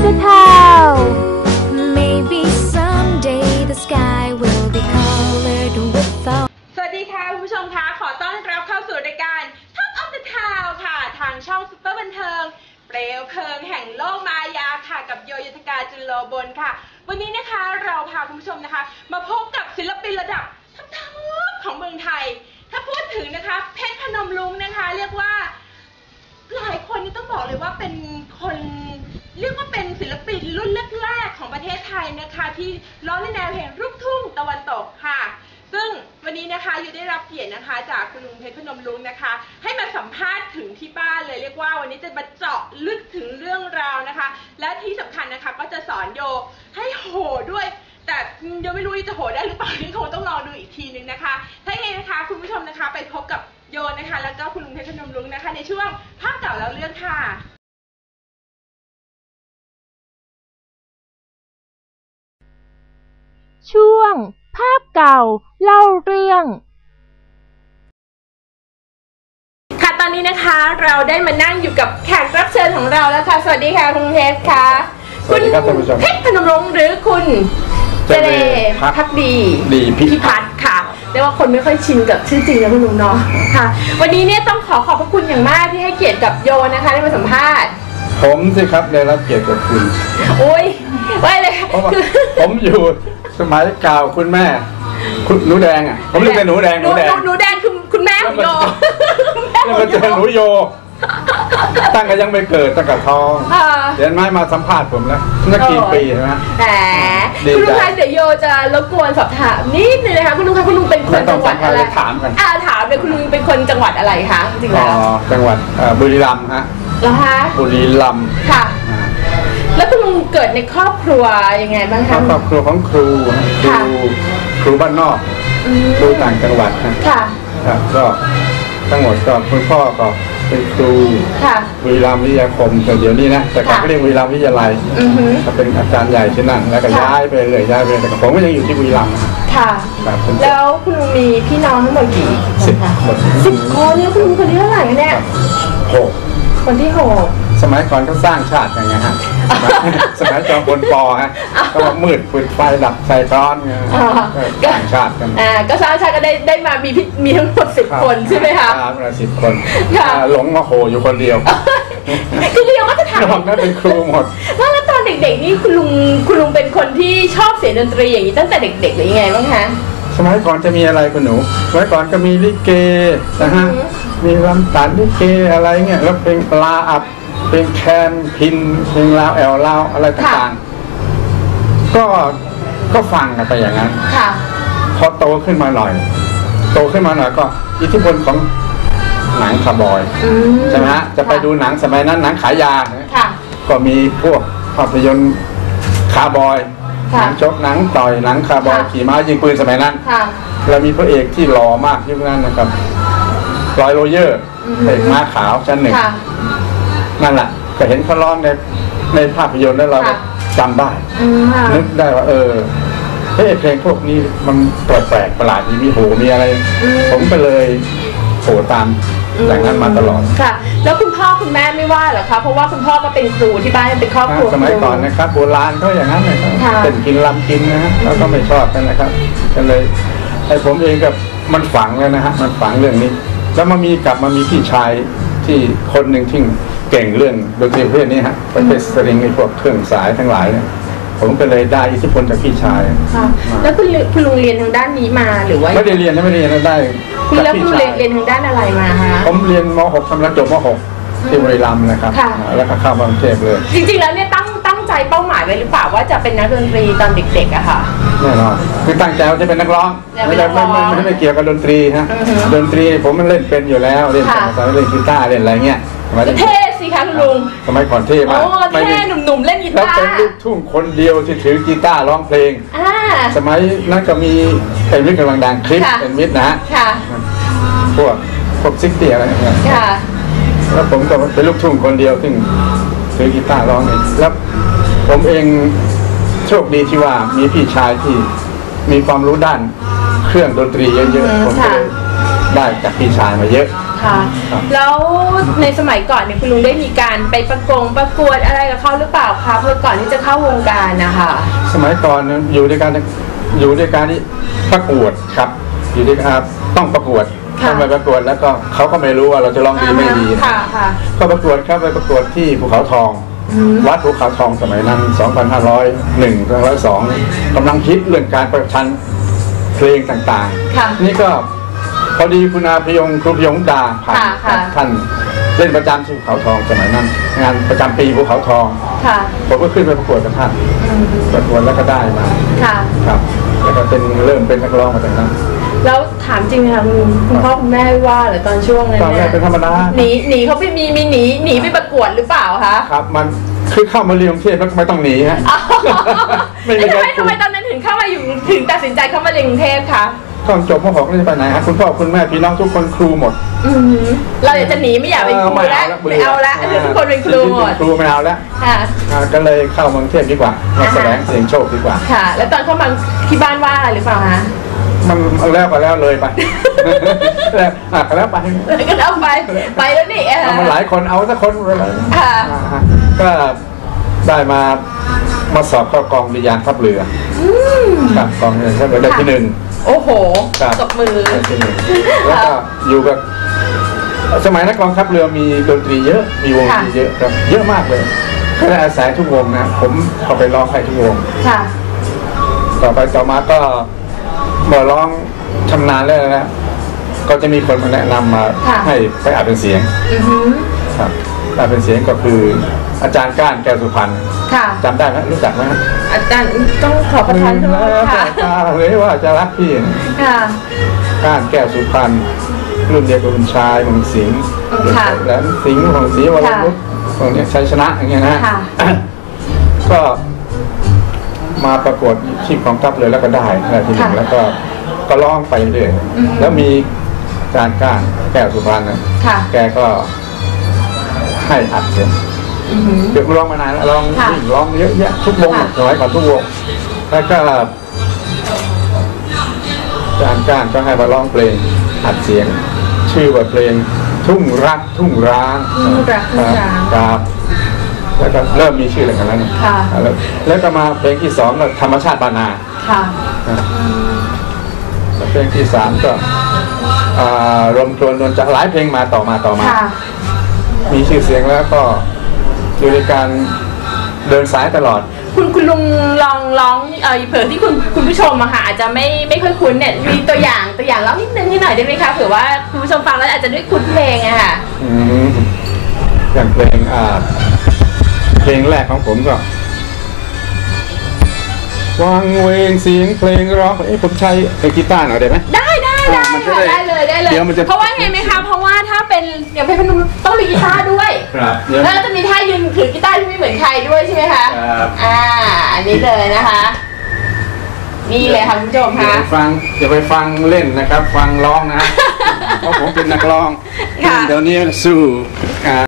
town. Maybe someday the sky will be colored with our สวัสดีค่ะคุณผู้ชมคะขอต้อนรับเข้าสู่รายการ Top of the Town ค่ะ ทางช่องซุปเปอร์บันเทิง เปลวเพลิงแห่งโลกมายาค่ะ กับโยยุทธการจุลโลบนค่ะ วันนี้นะคะเราพาคุณผู้ชมนะคะ มาพบกับศิลปินระดับท็อปๆของเมืองไทย ถ้าพูดถึงนะคะ เพชรพนมลุงนะคะ เรียกว่า หลายคนนี่ต้องบอกเลยว่าเป็นคนเรียกว่าเป็นศิลปินรุ่นแรกๆของประเทศไทยนะคะ ที่ร้องในแนวเพลงลูกทุ่งตะวันตกค่ะ ซึ่งวันนี้นะคะยูได้รับเกียรตินะคะ จากคุณลุงเพชรพนมลุงนะคะ ให้มาสัมภาษณ์ถึงที่บ้านเลยเรียกว่าวันนี้จะมาเจาะลึกถึงเรื่องราวนะคะ และที่สำคัญนะคะก็จะสอนโยให้โหด้วย แต่โยไม่รู้จะโหได้หรือเปล่านี่คงต้องรอดูอีกทีนึงนะคะ ถ้าอย่างไรนะคะคุณผู้ชมนะคะไปพบกับโยนะคะ แล้วก็คุณลุงเพชรพนมลุงนะคะ ในช่วง เก่าแล้วเรื่องค่ะช่วง ภาพเก่า เล่าเรื่อง ค่ะตอนนี้นะคะเราได้มานั่งอยู่กับแขกรับเชิญของเราแล้วค่ะ สวัสดีค่ะคุณเพชรค่ะสวัสดีครับท่านผู้ชม เพชรพนมรุ้งหรือคุณเจเจเรเรพัก พักดี ดีพิพัฒน์พัฒน์ค่ะ เรียกว่าคนไม่ค่อยชินกับชื่อจริงนะคุณลุงเนาะค่ะ วันนี้เนี่ยต้องขอขอบพระคุณอย่างมากที่ให้เกียรติกับโยนะคะได้มาสัมภาษณ์ ผมสิครับได้รับเกียรติกับคุณ โอ้ยไม่เลยเพราะว่าคือผมอยู่สมัยเก่าคุณแม่ คุณหนูแดงอะผมเรียกแต่หนูแดงหนูแดงหนูแดงคือคุณแม่ของโย แล้วมาเจอหนูโย ตั้งแต่ยังไม่เกิดตั้งแต่ท้องค่ะเดี๋ยวไม่มาสัมภาษณ์ผมแล้วนักกี่ปีใช่ไหม แหมดีคุณลุงใจ คะเดี๋ยวโยจะรบกวนสอบถามนิดนึงนะคะคุณลุงคะคุณลุงเป็นคนจังหวัดอะไรไม่ต้องสัมภาษณ์เลยถามกันอ่าถามเลยคุณลุงเป็นคนจังหวัดอะไรคะจริงๆอ๋อแล้วจังหวัดเอ่อบุรีรัมย์ฮะเหรอคะบุรีรัมย์ค่ะ อ่า แล้วคุณลุงเกิดในครอบครัวยังไงบ้างครคะอบครัวของครูฮะครูค่ะ ครูบ้านนอกอืมครูต่างจังหวัดฮะค่ะ ครับก็ทั้งหมดก็คุณพ่อก็ เป็นครูค่ะ บุรีรัมย์วิทยาคมแต่เดี๋ยวนี้นะแต่ก่อนค่ะก็เรียกบุรีรัมย์วิทยาลัยอือฮึ ก็เป็นอาจารย์ใหญ่ที่นั่นแล้วก็ค่ะย้ายไปเลยย้ายไปเลยแต่ผมก็ยังอยู่ที่บุรีรัมย์ค่ะ ครับเป็นแล้วคุณลุงมีพี่น้องทั้งหมดกี่คสินบคะคนสิบคนเนี่ยคุณลุงคนที่เท่าไหร่คะเนี่ย หกคนที่หกสมัยก่อนก็สร้างชาติอย่างไงฮะ สมัยจอมพลปอฮะก็ว่ามืดปืดไฟดับไฟร้อนไงอ่าก็สร้างชาติกันอ่าก็สร้างชาติก็ได้ได้มามีพี่มีทั้งหมดสิบคนใช่ไหมคะรับเราสิบคนค่ะอ่าหลงมาโหอยู่คนเดียวคือเรียกว่าจะถามนอกนั้นเป็นครูหมดว่าแล้วตอนเด็กๆนี่คุณลุงคุณลุงเป็นคนที่ชอบเสียงดนตรีอย่างนี้ตั้งแต่เด็กๆหรือยังไงบ้างคะสมัยก่อนจะมีอะไรคุณหนูสมัยก่อนก็มีลิเกนะฮะอือฮึมีลำตัดลิเกอะไรเงี้ยแล้วเพลงปลาอับ เพลงแคนพินเพลงลาวแอลลาวอะไรต่างๆ ก็ก็ฟังกันไปอย่างนั้นค่ะ พอโตขึ้นมาหน่อย โตขึ้นมาหน่อยก็อิทธิพลของหนังคาร์บอยอืใช่ไหมฮะจะไปดูหนังสมัยนั้นหนังขายยาค่ะก็มีพวกภาพยนตร์คาร์บอยค่ะหนังชกหนังต่อยหนังคาร์บอยค่ะขี่ม้ายิงปืนสมัยนั้นค่ะเรามีพระเอกที่หล่อมากยุคนั้นนะครับรอยโรเยอร์อือฮึเอกม้าขาวชั้นหนึ่งค่ะ นั่นแหละก็เห็นเขาร้องในในภาพยนตร์แล้วเราก็ค่ะจำได้อืมค่ะนึกได้ว่า เออเฮ้ยเพลงพวกนี้มันแปลกๆประหลาดมีมีหูมีอะไรอืมผมก็เลยโผตามอย่างนั้นมาตลอดค่ะ แล้วคุณพ่อคุณแม่ไม่ว่าเหรอคะเพราะว่าคุณพ่อก็เป็นครูที่บ้านเป็นครอบครัวสมัยครูก่อนนะครับโบราณก็อย่างนั้นนะครับค่ะเป็นกินลำกินนะฮะแล้วก็ไม่ชอบกันนะครับก็เลยไอ้ผมเองกับมันฝังเลยนะฮะมันฝังเรื่องนี้ แล้วมามีกลับมามีพี่ชายที่คนหนึ่งที่ เก่งเรื่องดนตรีประเภทนี้ฮะประเภทสตริงไอ้พวกเครื่องสายทั้งหลายเนี่ยผมก็เลยได้อิทธิพลจากพี่ชาย ค่ะ แล้วคุณลุงคุณลุงเรียนทางด้านนี้มาหรือว่าไม่ได้เรียนนะไม่ได้เรียนนะได้คุณจากแล้วพี่คุณลุงชาเรียยนเรียนทางด้านอะไรมาคะ ผมเรียนม .6 ทำแล้วจบม .6 ที่บุรีรัมย์นะครับค่ะ แล้วก็เข้ามากรุงเทพเลยจริงๆแล้วเนี่ยตั้งตั้งใจเป้าหมายไว้หรือเปล่าว่าจะเป็นนักดนตรีตอนเด็กๆอะค่ะ แน่นอนคือตั้งใจว่าจะเป็นนักร้องอยากเป็ไม่นได้นักร้ไม่องไม่ไม่ไม่เกี่ยวกับดนตรีฮะอือฮึดนตรีผมมันเล่นเป็นอยู่แล้วเล่นค่ะตอนนั้นเล่นกีตาร์เล่นอะไรเงี้ยสมัยก็เด็กเท่สิ คะคุณลุงสมัยก่อนเท่โอ้มากไม่เท่มีหนุ่มๆเล่นกีแล้วตาเป็นร์ลูกทุ่งคนเดียวที่ถือกีตาร์ร้องเพลงอ่าสมัยนั้นก็มีเป็นวิทย์กำลังดังคลิปค่ะเป็นวิทย์นะฮะค่ะพวกพวกซิกเตียอะไรเงี้ยค่ะแล้วผมก็เป็นลูกทุ่งคนเดียวซึ่งถือกีตาร์ร้องเองแล้วผมเองโชคดีที่ว่ามีพี่ชายที่มีความรู้ด้านเครื่องดนตรีเยอะอืมๆผมก็ค่ะเลยได้จากพี่ชายมาเยอะ ค่ะครับแล้วในสมัยก่อนเนี่ยคุณลุงได้มีการไปประกงประกวดอะไรกับเขาหรือเปล่าคะเพื่อก่อนที่จะเข้าวงการนะคะสมัยก่อนนั้นอยู่ด้วยกันอยู่ด้วยการที่ประกวดครับ อยู่ด้วยกันต้องประกวดค่ะต้องไปประกวดแล้วก็เขาก็ไม่รู้ว่าเราจะร้องดีไม่ดีค่ะค่ะก็ประกวดครับไปประกวดที่ภูเขาทองอืมวัดภูเขาทองสมัยนั้น 2,501 202กำลังคิดเรื่องการประชันเพลงต่างค่ะๆนี่ก็พ อดีคุณอาพยงครูพยงดาผ่านค่ะค่ะ ท่านเล่นประจำที่ภูเขาทองสมัยนั้น งานประจำปีภูเขาทอง ค่ะผมก็ขึ้นไปประกวดกับท่านอืมประกวดแล้วก็ได้มาค่ะ ครับ แล้วก็เป็นเริ่มเป็นนักร้องมาจากนั้น แล้วถามจริงค่ะคุณคุณพ่อคุณแม่ว่าเหรือตอนช่วงนั้นตอนแรเนี่กยเป็นธรรมดา หนีหนีเขาไปมีมีหนีหนีไปประกวดหรือเปล่าคะครับ มันคือเข้ามาเรียนกรุงเทพแล้วก็ไม่ต้องหนีฮะอ๋อไม่มีทำใครไมทำไมตอนนั้นถึงเข้ามาอยู่ถึงตัดสินใจเข้ามาเรียนกรุงเทพคะ ก่อนจบม .6 ก็จะไปไหนฮะคุณพ่อคุณแม่พี่น้องทุกคนครูหมดอือหือเราอยากจะหนีไม่อยากเป็นครูแล้วไม่เอาละคือทุกคนเป็นครูหมดเป็นครูไม่เอาแล้วค่ะ อ่าก็เลยเข้ามากรุงเทพดีกว่ามาแสดงเสียงโชคดีกว่า ค่ะ แล้วตอนเข้ามาที่บ้านว่าอะไรหรือเปล่าคะมันแล้วก็แล้วเลยไป แล้วอะก็แล้วไปก็เอาไปไปแล้วนี่อะเอามาหลายคนเอาสักคนเลย ค่ะ อ่าฮะก็ได้มามาสอบเข้ากองดิยานทัพเรืออื มครับกองดิยานทัพเรือได้ที่หนึ่งโอ้โหครับตบมือได้ที่หนึ่งแล้วก็อยู่กับ สมัยนักกองทัพเรือมีดนตรีเยอะมีวงดนตรีเยอะครับ เยอะมากเลย ก็ได้อาศัยทุกวงนะผมเข้าไปร้องให้ทุกวงค่ะต่อไปต่อมาก็เมื่อร้องชำนาญแล้วนะก็จะมีคนมาแนะนำมาค่ะให้ไปอัดเป็นเสียงอือหือครับอัดเป็นเสียงก็คือ อาจารย์ก้านแก้วสุพรรณค่ะ จำได้ไหมรู้จักไหมฮะอาจารย์ต้องขอประทานโทษแล้วค่ะแต่ตาเลยว่าจะรักพี่ค่ะก้านแก้วสุพรรณรุ่นเดียวกับคุณชายเมืองสิงห์ค่ะแหลมสิงห์ของศรีวรนุชพวกเนี้ยชัยชนะอย่างเงี้ยนะค่ะก็มาประกวดที่กองทัพเลยแล้วก็ได้ได้ที่หนึ่งค่ะแล้วก็ก็ร้องไปเรื่อยอืมแล้วมีอาจารย์ก้านแก้วสุพรรณนะค่ะแกก็ให้อัดเสียงอือหือ เดี๋ยวร้องมานานแล้วร้องค่ะวิ่งร้องเยอะแยะทุกวงค่ะสมัยก่อนทุกวงแล้วก็อาจารย์ก้านก็ให้มาร้องเพลงอัดเสียง ชื่อว่าเพลงทุ่งรักทุ่งร้างทุ่งรักทุ่งร้าง ครับแล้วก็เริ่มมีชื่ออะไรกันแล้วนะค่ะ แล้วแล้วก็มาเพลงที่สองก็ธรรมชาติบานา ค่ะแล้วเพลงที่สามก็อ่ารวมโครนนวลจะหลายเพลงมาต่อมาต่อมา ค่ะ มีชื่อเสียงแล้วก็ อยู่ในการเดินสายตลอด คุณคุณลุงลองร้องเออเผื่อที่คุณคุณผู้ชมอะค่ะอาจจะไม่ไม่ค่อยคุ้นเนี่ยมีตัวอย่างตัวอย่างร้องนิดนึงนิดหน่อยได้ไหมคะเผื่อว่าคุณผู้ชมฟังแล้วอาจจะได้คุ้นเพลงอะค่ะอืมอย่างเพลงอ่าเพลงแรกของผมก็วางเวงเสียงเพลงร้องเอ้ผมใช้เป็นกีตาร์หน่อยได้ไหมได้ ได้ได้อ่ามันจะค่ะได้ได้เลยได้เลยเดี๋ยวมันจะ เพราะว่าไงไหมคะเพราะว่าถ้าเป็นอย่างเพลงพนมต้องมีกีตาร์ด้วย ครับเดี๋ยว แล้วจะมีท่ายืนถือกีตาร์ที่ไม่เหมือนใครด้วยใช่ไหมคะครับ อ่าอันนี้เลยนะคะ นี่เลยค่ะคุณผู้ชมอย่าคะไปฟังอย่าไปฟังเล่นนะครับ ฟังร้องนะ เพราะผมเป็นนักร้องค่ะ เดี๋ยวนี้สู้อ่า